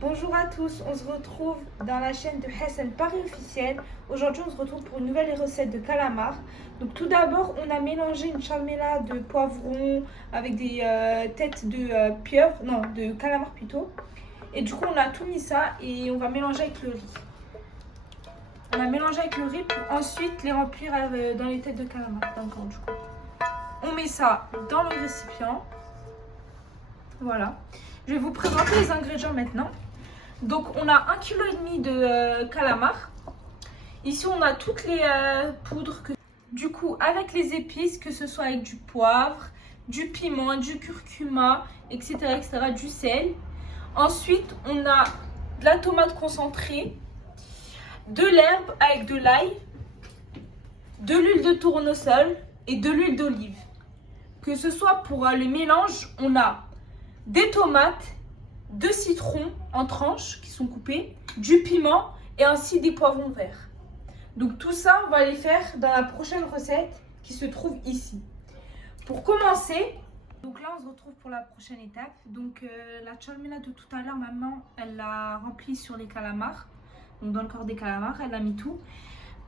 Bonjour à tous, on se retrouve dans la chaîne de Hassan Paris officiel. Aujourd'hui on se retrouve pour une nouvelle recette de calamar. Donc tout d'abord on a mélangé une charmela de poivrons avec des têtes de pieuvre, non de calamar plutôt. Et du coup on a tout mis ça et on va mélanger avec le riz. On a mélangé avec le riz pour ensuite les remplir dans les têtes de calamar. D'accord, du coup. On met ça dans le récipient. Voilà. Je vais vous présenter les ingrédients maintenant. Donc on a 1,5 kg de calamar. Ici on a toutes les poudres. Du coup avec les épices, que ce soit avec du poivre, du piment, du curcuma, etc., etc., du sel. Ensuite on a de la tomate concentrée, de l'herbe avec de l'ail, de l'huile de tournesol et de l'huile d'olive. Que ce soit pour le mélange, on a des tomates, 2 citrons en tranches qui sont coupés, du piment et ainsi des poivrons verts. Donc tout ça, on va les faire dans la prochaine recette qui se trouve ici. Pour commencer, donc là on se retrouve pour la prochaine étape. Donc la charmela de tout à l'heure, maman, elle l'a remplie sur les calamars. Donc dans le corps des calamars, elle a mis tout.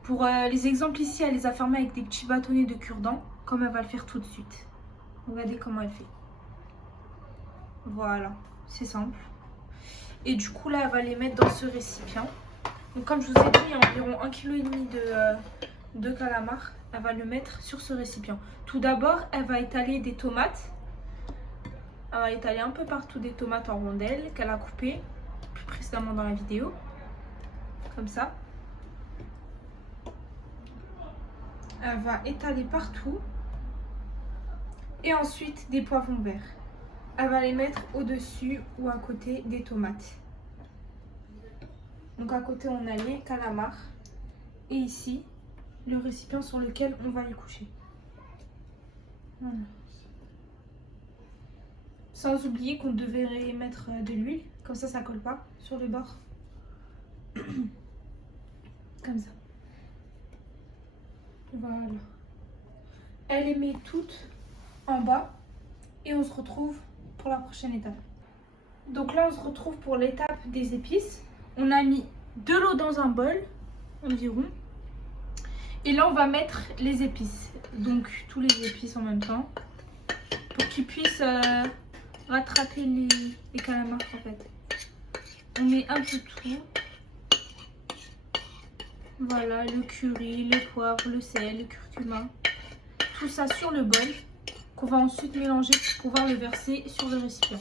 Pour les exemples ici, elle les a fermés avec des petits bâtonnets de cure-dent, comme elle va le faire tout de suite. Regardez comment elle fait. Voilà, c'est simple. Et du coup là elle va les mettre dans ce récipient. Donc comme je vous ai dit, il y a environ 1,5 kg de calamar. Elle va le mettre sur ce récipient. Tout d'abord elle va étaler des tomates. Elle va étaler un peu partout des tomates en rondelles qu'elle a coupées plus précédemment dans la vidéo. Comme ça. Elle va étaler partout. Et ensuite des poivrons verts. Elle va les mettre au-dessus ou à côté des tomates. Donc à côté on a les calamars et ici le récipient sur lequel on va les coucher. Voilà. Sans oublier qu'on devrait mettre de l'huile, comme ça colle pas sur les bords. Comme ça. Voilà. Elle les met toutes en bas et on se retrouve pour la prochaine étape. Donc là on se retrouve pour l'étape des épices. On a mis de l'eau dans un bol environ. Et là on va mettre les épices. Donc tous les épices en même temps. Pour qu'ils puissent rattraper les calamars en fait. On met un peu tout. Voilà, le curry, le poivre, le sel, le curcuma. Tout ça sur le bol. Qu'on va ensuite mélanger pour pouvoir le verser sur le récipient.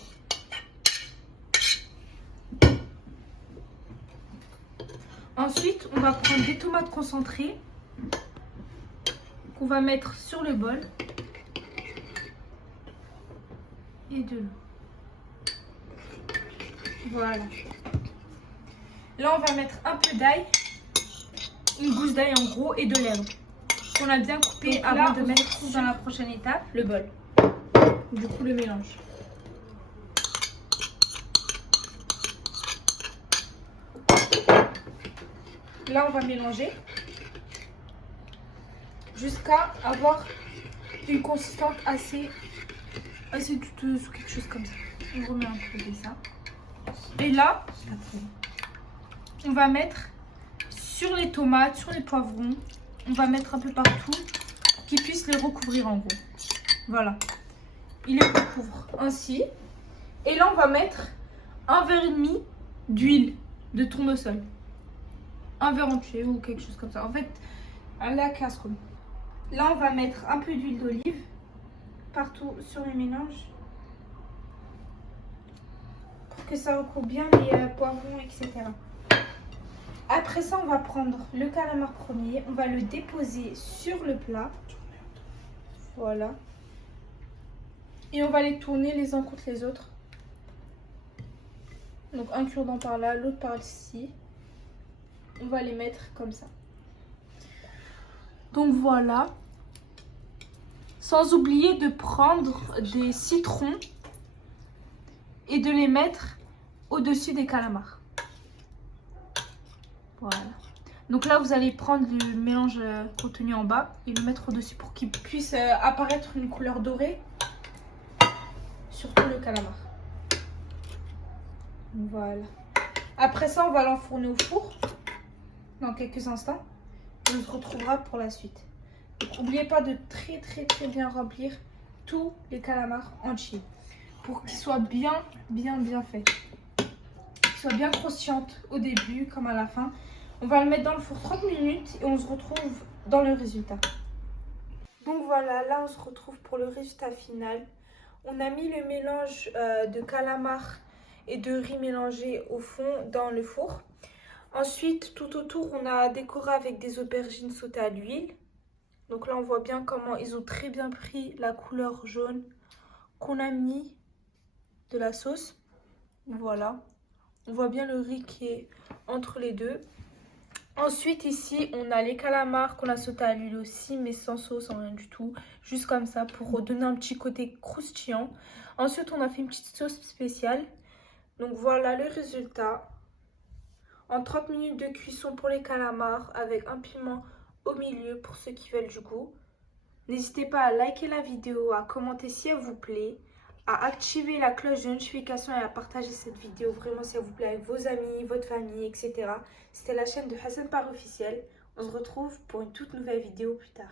Ensuite, on va prendre des tomates concentrées qu'on va mettre sur le bol et de l'eau. Voilà. Là, on va mettre un peu d'ail, une gousse d'ail en gros et de l'herbe qu'on a bien coupé avant de mettre dans la prochaine étape, le bol. Du coup, le mélange. Là, on va mélanger jusqu'à avoir une consistance assez douteuse ou quelque chose comme ça. On remet un peu de ça. Et là, on va mettre sur les tomates, sur les poivrons, on va mettre un peu partout pour qu'ils puissent les recouvrir en gros. Voilà. Il les recouvre ainsi. Et là, on va mettre un verre et demi d'huile de tournesol. Un verre entier ou quelque chose comme ça. En fait, à la casserole. Là, on va mettre un peu d'huile d'olive partout sur le mélange pour que ça recouvre bien les poivrons, etc. Après ça, on va prendre le calamar premier. On va le déposer sur le plat. Voilà. Et on va les tourner les uns contre les autres. Donc un cure-dent par là, l'autre par ici. On va les mettre comme ça. Donc voilà. Sans oublier de prendre des citrons et de les mettre au-dessus des calamars. Voilà. Donc là, vous allez prendre le mélange contenu en bas et le mettre au-dessus pour qu'il puisse apparaître une couleur dorée sur tout le calamar. Voilà. Après ça, on va l'enfourner au four dans quelques instants. Et on se retrouvera pour la suite. Donc n'oubliez pas de très bien remplir tous les calamars entiers pour qu'ils soient bien faits. Qu'ils soient bien croustillantes au début comme à la fin. On va le mettre dans le four 30 minutes et on se retrouve dans le résultat. Donc voilà, là on se retrouve pour le résultat final. On a mis le mélange de calamars et de riz mélangé au fond dans le four. Ensuite, tout autour, on a décoré avec des aubergines sautées à l'huile. Donc là, on voit bien comment ils ont très bien pris la couleur jaune qu'on a mis de la sauce. Voilà. On voit bien le riz qui est entre les deux. Ensuite, ici, on a les calamars qu'on a sautés à l'huile aussi, mais sans sauce, sans rien du tout. Juste comme ça, pour donner un petit côté croustillant. Ensuite, on a fait une petite sauce spéciale. Donc voilà le résultat. En 30 minutes de cuisson pour les calamars, avec un piment au milieu pour ceux qui veulent du goût. N'hésitez pas à liker la vidéo, à commenter si elle vous plaît, à activer la cloche de notification et à partager cette vidéo vraiment si elle vous plaît avec vos amis, votre famille, etc. C'était la chaîne de Hassan Par Officiel. On se retrouve pour une toute nouvelle vidéo plus tard.